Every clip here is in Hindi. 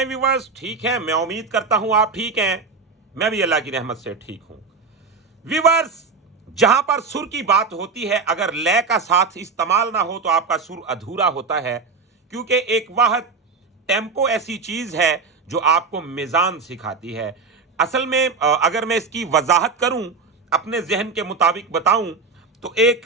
हैं व्यूवर्स? ठीक हैं, मैं उम्मीद करता हूं आप ठीक हैं। मैं भी अल्लाह की रहमत से ठीक हूं। व्यूवर्स, जहां पर सुर की बात होती है, अगर लय का साथ इस्तेमाल ना हो तो आपका सुर अधूरा होता है, क्योंकि एक वह टेम्पो ऐसी चीज है जो आपको मिजान सिखाती है। असल में अगर मैं इसकी वजाहत करूं, अपने जहन के मुताबिक बताऊं, तो एक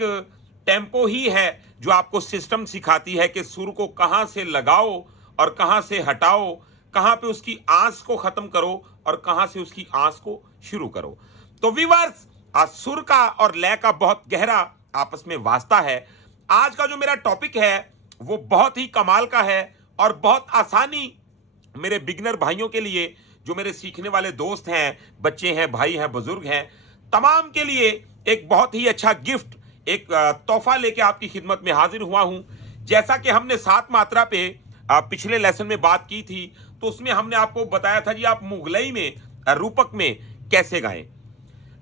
टेम्पो ही है जो आपको सिस्टम सिखाती है कि सुर को कहां से लगाओ और कहां से हटाओ, कहां पे उसकी आंस को खत्म करो और कहां से उसकी आंस को शुरू करो। तो व्यूअर्स, सुर का और लय का बहुत गहरा आपस में वास्ता है। आज का जो मेरा टॉपिक है वो बहुत ही कमाल का है और बहुत आसानी मेरे बिगनर भाइयों के लिए, जो मेरे सीखने वाले दोस्त हैं, बच्चे हैं, भाई हैं, बुजुर्ग हैं, तमाम के लिए एक बहुत ही अच्छा गिफ्ट, एक तोहफा लेके आपकी खिदमत में हाजिर हुआ हूं। जैसा कि हमने 7 मात्रा पे पिछले लेसन में बात की थी, तो उसमें हमने आपको बताया था जी आप मुगलई में, रूपक में कैसे गाएं।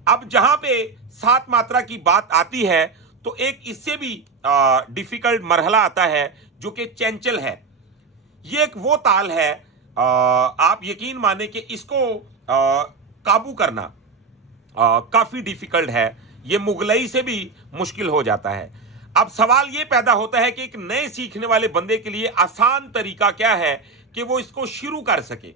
अब जहां पे 7 मात्रा की बात आती है तो एक इससे भी डिफिकल्ट मरहला आता है जो कि चंचल है। ये एक वो ताल है, आप यकीन माने कि इसको काबू करना काफी डिफिकल्ट है। ये मुगलई से भी मुश्किल हो जाता है। अब सवाल ये पैदा होता है कि एक नए सीखने वाले बंदे के लिए आसान तरीका क्या है कि वो इसको शुरू कर सके।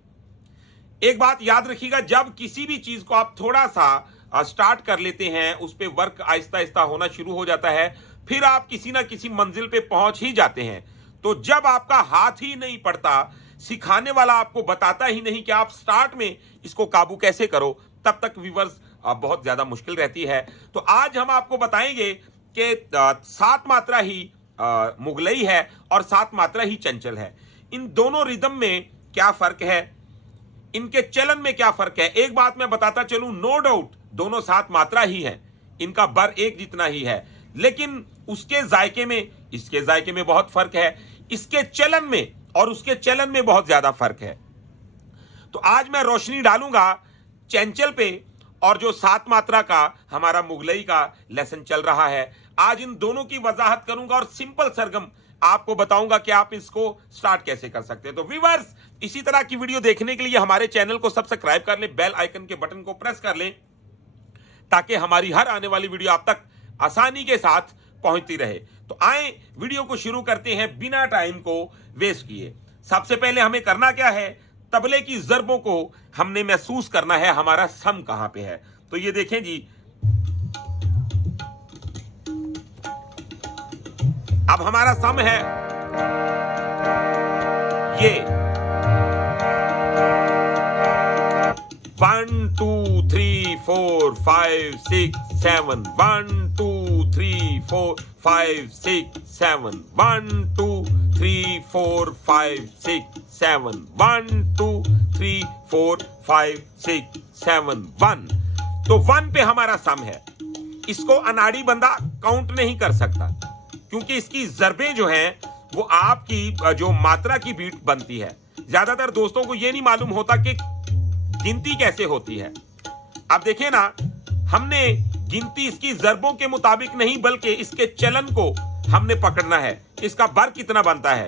एक बात याद रखिएगा, जब किसी भी चीज को आप थोड़ा सा स्टार्ट कर लेते हैं, उस पर वर्क आहिस्ता आहिस्ता होना शुरू हो जाता है, फिर आप किसी ना किसी मंजिल पे पहुंच ही जाते हैं। तो जब आपका हाथ ही नहीं पड़ता, सिखाने वाला आपको बताता ही नहीं कि आप स्टार्ट में इसको काबू कैसे करो, तब तक व्यूअर्स बहुत ज्यादा मुश्किल रहती है। तो आज हम आपको बताएंगे कि 7 मात्रा ही मुगलई है और 7 मात्रा ही चंचल है। इन दोनों रिदम में क्या फर्क है, इनके चलन में क्या फर्क है। एक बात मैं बताता चलूं, नो डाउट दोनों 7 मात्रा ही हैं, इनका बर एक जितना ही है, लेकिन उसके जायके में, इसके जायके में बहुत फर्क है, इसके चलन में और उसके चलन में बहुत ज्यादा फर्क है। तो आज मैं रोशनी डालूंगा चंचल पे, और जो 7 मात्रा का हमारा मुगलई का लेसन चल रहा है, आज इन दोनों की वजाहत करूंगा और सिंपल सरगम आपको बताऊंगा कि आप इसको स्टार्ट कैसे कर सकते हैं। तो व्यूअर्स, इसी तरह की वीडियो देखने के लिए हमारे चैनल को सब्सक्राइब कर लें, बेल आइकन के बटन को प्रेस कर लें, ताकि हमारी हर आने वाली वीडियो आप तक आसानी के साथ पहुंचती रहे। तो आए वीडियो को शुरू करते हैं बिना टाइम को वेस्ट किए। सबसे पहले हमें करना क्या है, तबले की ज़रबों को हमने महसूस करना है, हमारा सम कहां पे है। तो ये देखें जी, अब हमारा सम है ये 1 2 3 4 5 6 7, 1 2 3 4 5 6 7, 1 2 3 4 5 6 7, 1 2 3 4 5 6 7 1। तो 1 पे हमारा सम है। इसको अनाड़ी बंदा काउंट नहीं कर सकता, क्योंकि इसकी ज़रबें जो हैं वो आपकी जो मात्रा की बीट बनती है। ज्यादातर दोस्तों को ये नहीं मालूम होता कि गिनती कैसे होती है। अब देखिए ना, हमने गिनती इसकी ज़रबों के मुताबिक नहीं, बल्कि इसके चलन को हमने पकड़ना है। इसका बर कितना बनता है,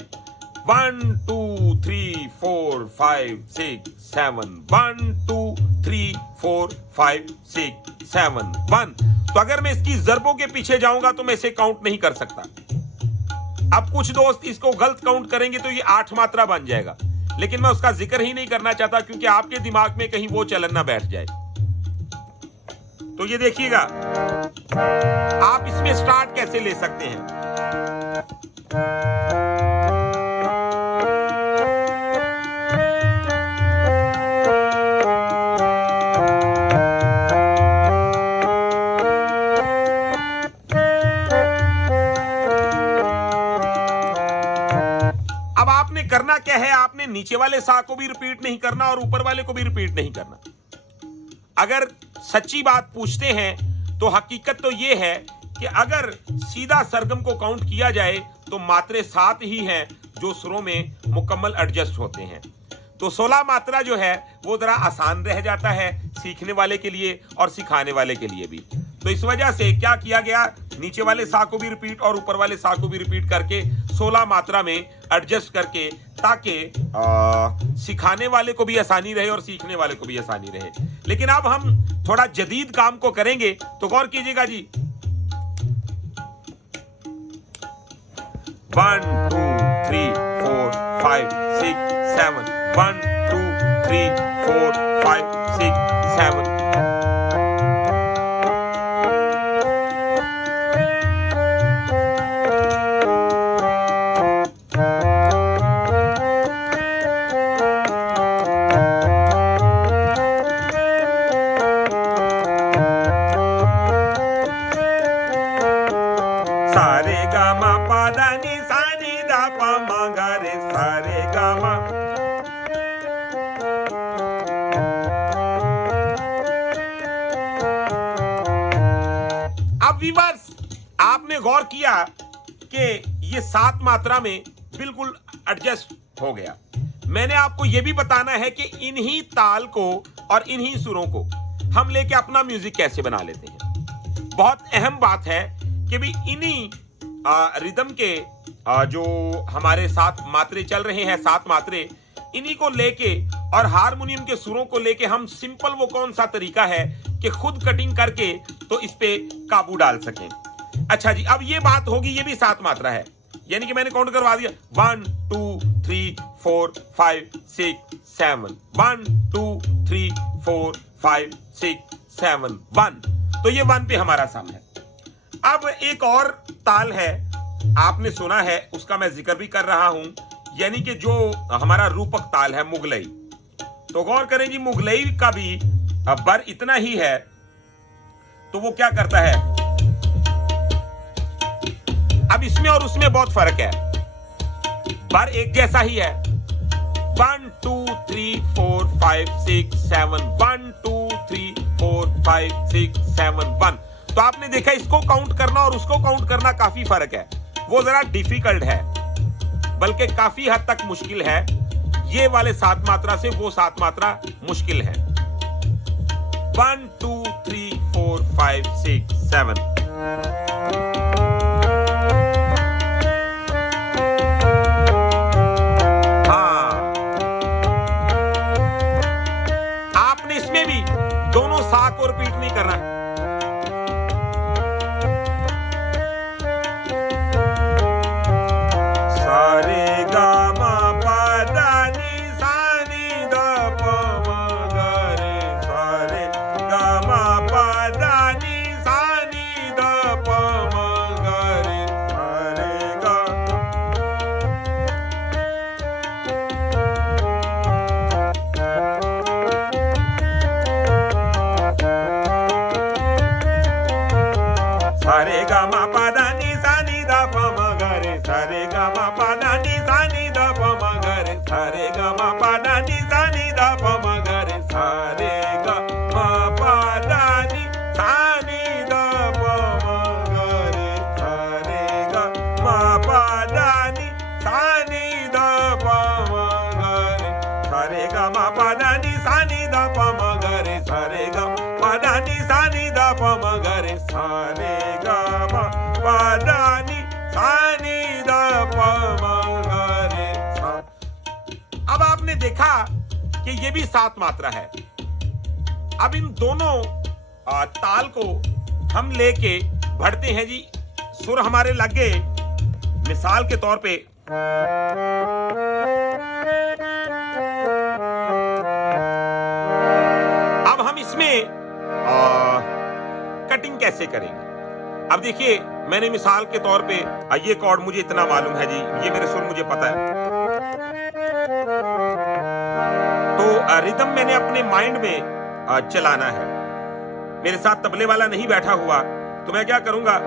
1 2 3 4 5 6 7, 1 2 3 4 5 6 7 1। तो अगर मैं इसकी ज़रबों के पीछे जाऊंगा तो मैं इसे काउंट नहीं कर सकता। अब कुछ दोस्त इसको गलत काउंट करेंगे तो ये 8 मात्रा बन जाएगा, लेकिन मैं उसका जिक्र ही नहीं करना चाहता, क्योंकि आपके दिमाग में कहीं वो चलन ना बैठ जाए। तो ये देखिएगा, आप इसमें स्टार्ट कैसे ले सकते हैं। अब आपने करना क्या है, आपने नीचे वाले सा को भी रिपीट नहीं करना और ऊपर वाले को भी रिपीट नहीं करना। अगर सच्ची बात पूछते हैं तो हकीकत तो यह है कि अगर सीधा सरगम को काउंट किया जाए तो मात्रे 7 ही हैं जो सुरों में मुकम्मल एडजस्ट होते हैं। तो 16 मात्रा जो है वो जरा आसान रह जाता है सीखने वाले के लिए और सिखाने वाले के लिए भी। तो इस वजह से क्या किया गया, नीचे वाले सा को भी रिपीट और ऊपर वाले सा को भी रिपीट करके 16 मात्रा में एडजस्ट करके, ताकि सिखाने वाले को भी आसानी रहे और सीखने वाले को भी आसानी रहे। लेकिन अब हम थोड़ा जदीद काम को करेंगे, तो गौर कीजिएगा जी। 1 2 3 4 5 6 7, 1 2 3 4 5 6 7। सारे गामा पादा नी सा नी दा पा मा गा रे, सारे गामा। अब व्यूअर्स, आपने गौर किया कि ये 7 मात्रा में बिल्कुल एडजस्ट हो गया। मैंने आपको यह भी बताना है कि इन्हीं ताल को और इन्हीं सुरों को हम लेके अपना म्यूजिक कैसे बना लेते हैं। बहुत अहम बात है कि भी इन्हीं रिदम के जो हमारे 7 मात्रे चल रहे हैं, 7 मात्रे, इन्हीं को लेके और हारमोनियम के सुरों को लेके हम सिंपल वो कौन सा तरीका है कि खुद कटिंग करके तो इस पे काबू डाल सकें। अच्छा जी, अब ये बात होगी, ये भी 7 मात्रा है, यानी कि मैंने काउंट करवा दिया 1 2 3 4 5 6 7, 1 2 3 4 5 6 7 1। तो ये 1 पे हमारा सम है। अब एक और ताल है, आपने सुना है, उसका मैं जिक्र भी कर रहा हूं, यानी कि जो हमारा रूपक ताल है मुगलई। तो गौर करें जी, मुगलई का भी बर इतना ही है, तो वो क्या करता है, अब इसमें और उसमें बहुत फर्क है, बर एक जैसा ही है, 1 2 3 4 5 6 7, 1 2 3 4 5 6 7 1। तो आपने देखा, इसको काउंट करना और उसको काउंट करना काफी फर्क है, वो जरा डिफिकल्ट है, बल्कि काफी हद तक मुश्किल है। ये वाले 7 मात्रा से वो 7 मात्रा मुश्किल है। 1 2 3 4 5 6 7। हाँ, आपने इसमें भी दोनों सा को रिपीट नहीं करना है। सारे गा मा पा दा नी सा नी दा पा मा गा रे, सारे गा मा पा दा नी सा नी दा पा मा गा रे, सारे गा मा पा दा नी सा नी दा पा मा गा रे, सारे गा मा पा दा नी सा नी दा पा मा गा रे, सारे गा मा पा दा नी सा नी दा पा मा गा रे, सारे गा मा पा दा नी सा नी दा पा मा गा रे, सारे गा पा दा नी सा नी दा पा मा गा रे, सारे अब आपने देखा कि ये भी 7 मात्रा है। अब इन दोनों ताल को हम लेके बढ़ते हैं जी, सुर हमारे लग गए। मिसाल के तौर पे अब हम इसमें कटिंग कैसे करेंगे। अब देखिए, मैंने मिसाल के तौर पे ये कॉर्ड मुझे इतना मालूम है जी, ये मेरे सुर मुझे पता है, तो रिदम मैंने अपने माइंड में चलाना है। मेरे साथ तबले वाला नहीं बैठा हुआ, तो मैं क्या करूंगा,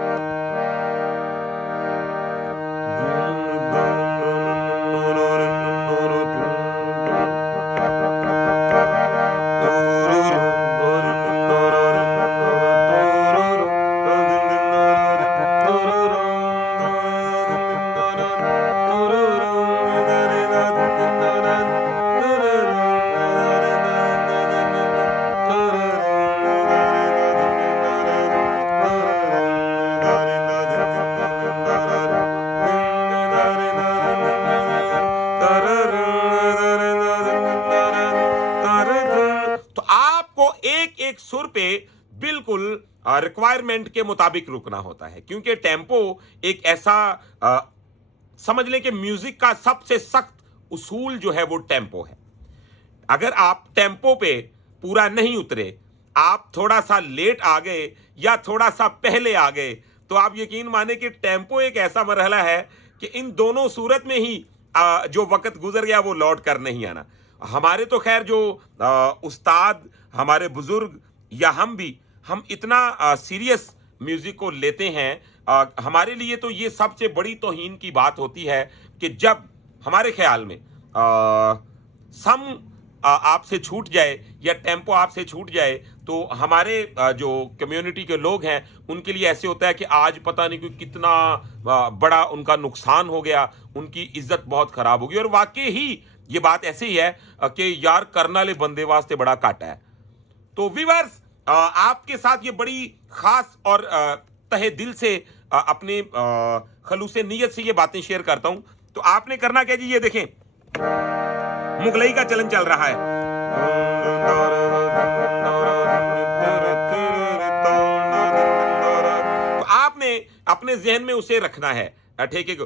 एक सुर पे बिल्कुल रिक्वायरमेंट के मुताबिक रुकना होता है, क्योंकि टेम्पो एक ऐसा समझ लें कि म्यूजिक का सबसे सख्त उसूल जो है वो टेम्पो है। अगर आप टेम्पो पे पूरा नहीं उतरे, आप थोड़ा सा लेट आ गए या थोड़ा सा पहले आ गए, तो आप यकीन माने कि टेम्पो एक ऐसा मरहला है कि इन दोनों सूरत में ही जो वक्त गुजर गया वो लौट कर नहीं आना। हमारे तो खैर जो उस्ताद, हमारे बुजुर्ग या हम इतना सीरियस म्यूजिक को लेते हैं। हमारे लिए तो ये सबसे बड़ी तौहीन की बात होती है कि जब हमारे ख्याल में सम आपसे छूट जाए या टेम्पो आपसे छूट जाए, तो हमारे जो कम्युनिटी के लोग हैं उनके लिए ऐसे होता है कि आज पता नहीं कोई कितना बड़ा उनका नुकसान हो गया, उनकी इज्जत बहुत खराब होगी। और वाकई ही ये बात ऐसे ही है कि यार करना ले बंदे वास्ते बड़ा काटा है। तो व्यूअर्स, आपके साथ ये बड़ी खास और तहे दिल से अपने खलूसे नीयत से ये बातें शेयर करता हूं। तो आपने करना क्या जी, ये देखें मुगलई का चलन चल रहा है। तो आपने अपने जहन में उसे रखना है ठेके को।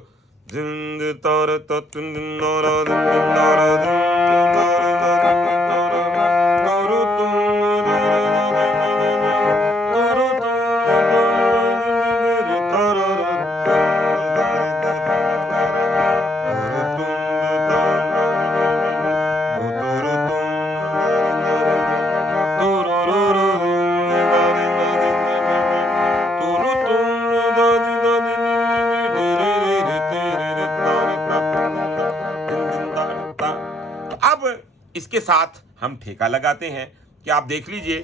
इसके साथ हम ठेका लगाते हैं कि आप देख लीजिए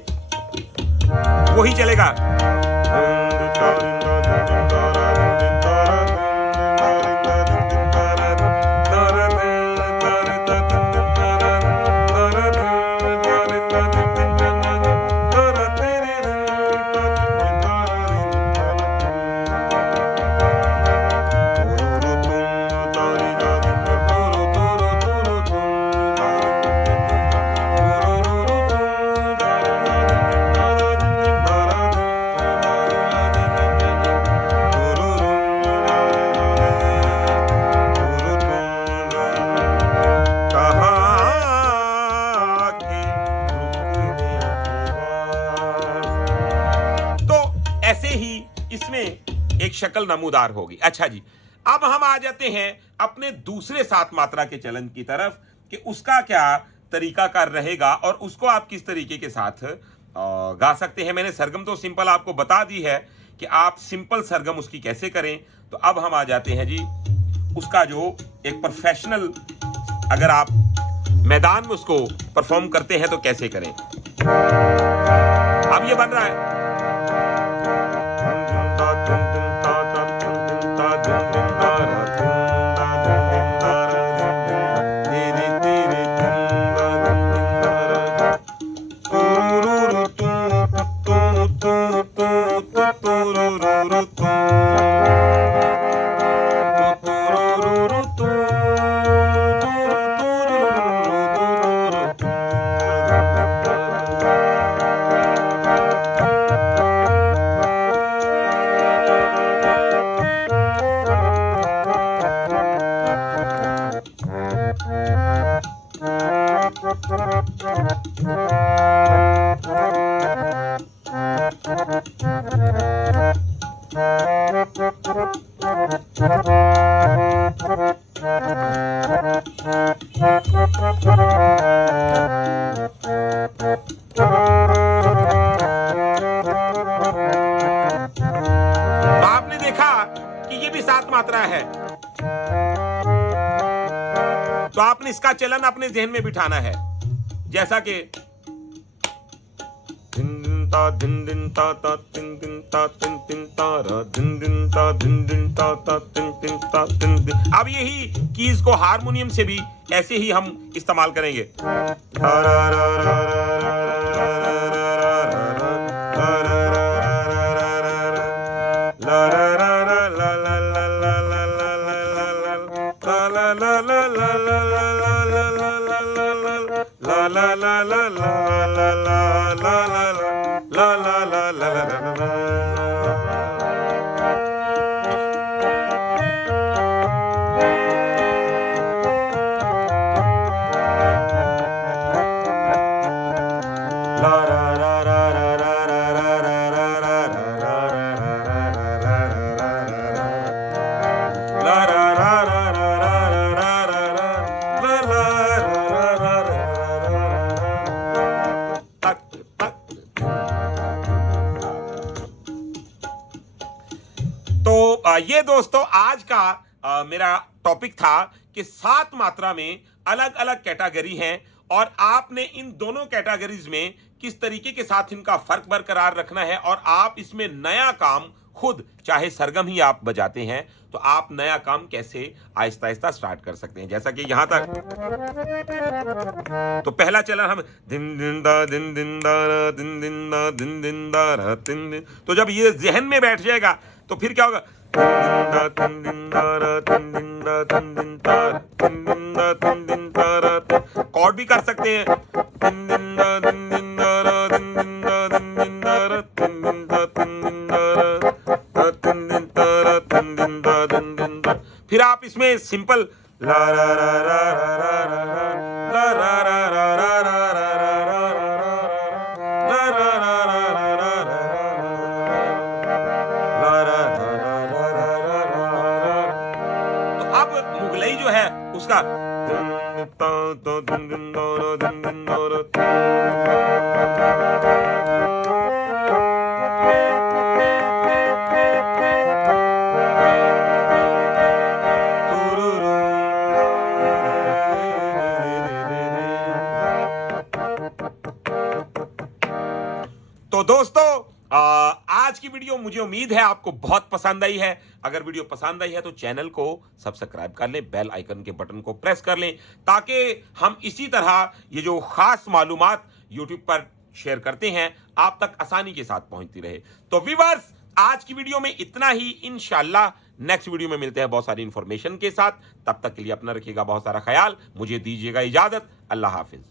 वही चलेगा। एक शक्ल नमूदार होगी। अच्छा जी, अब हम आ जाते हैं अपने दूसरे सात मात्रा के चलन की तरफ कि उसका क्या तरीका कर रहेगा और उसको आप किस तरीके के साथ गा सकते हैं। मैंने सरगम तो सिंपल आपको बता दी है कि आप सिंपल सरगम उसकी कैसे करें। तो अब हम आ जाते हैं जी उसका जो एक प्रोफेशनल, अगर आप मैदान में उसको परफॉर्म करते हैं तो कैसे करें। अब ये बन रहा है। आपने देखा कि ये भी सात मात्रा है, तो आपने इसका चलन अपने जहन में बिठाना है, जैसा कि अब यही कीज को हारमोनियम से भी ऐसे ही हम इस्तेमाल करेंगे। la la la la la la la la la ये दोस्तों आज का मेरा टॉपिक था कि 7 मात्रा में अलग अलग कैटेगरी हैं और आपने इन दोनों कैटेगरीज में किस तरीके के साथ इनका फर्क बरकरार रखना है और आप इसमें नया काम खुद, चाहे सरगम ही आप बजाते हैं, तो आप नया काम कैसे आहिस्ता आहिस्ता स्टार्ट कर सकते हैं। जैसा कि यहां तक तो पहला चलन हम दिन दिन दा दिन दिन दा रा, दिन दिन दा दिन दिन दा रा, दिन दिन, तो जब ये जहन में बैठ जाएगा तो फिर क्या होगा, दिन दिन दा रा, दिन दिन दा दिन दिन दा रा, दिन दिन दा दिन दिन दा रा, कॉर्ड भी कर सकते हैं, दिन दिन दा दिन दिन दा रा, दिन दिन दा दिन दिन दा रा, दिन दिन दा दिन दिन दा रा, दिन दिन दा रा, दिन दिन दा दिन दिन दा। फिर आप इसमें सिंपल ला रा रा रा रा रा रा ला रा रा रा रा रा रा रा रा ला रा रा रा रा रा ला रा रा रा रा रा। तो अब मुगलई जो है उसका तो दोस्तों आज की वीडियो मुझे उम्मीद है आपको बहुत पसंद आई है। अगर वीडियो पसंद आई है तो चैनल को सब्सक्राइब कर लें, बेल आइकन के बटन को प्रेस कर लें, ताकि हम इसी तरह ये जो खास मालूमात यूट्यूब पर शेयर करते हैं आप तक आसानी के साथ पहुंचती रहे। तो व्यूअर्स, आज की वीडियो में इतना ही। इंशाल्लाह नेक्स्ट वीडियो में मिलते हैं बहुत सारी इंफॉर्मेशन के साथ। तब तक के लिए अपना रखिएगा बहुत सारा ख्याल, मुझे दीजिएगा इजाजत। अल्लाह हाफिज।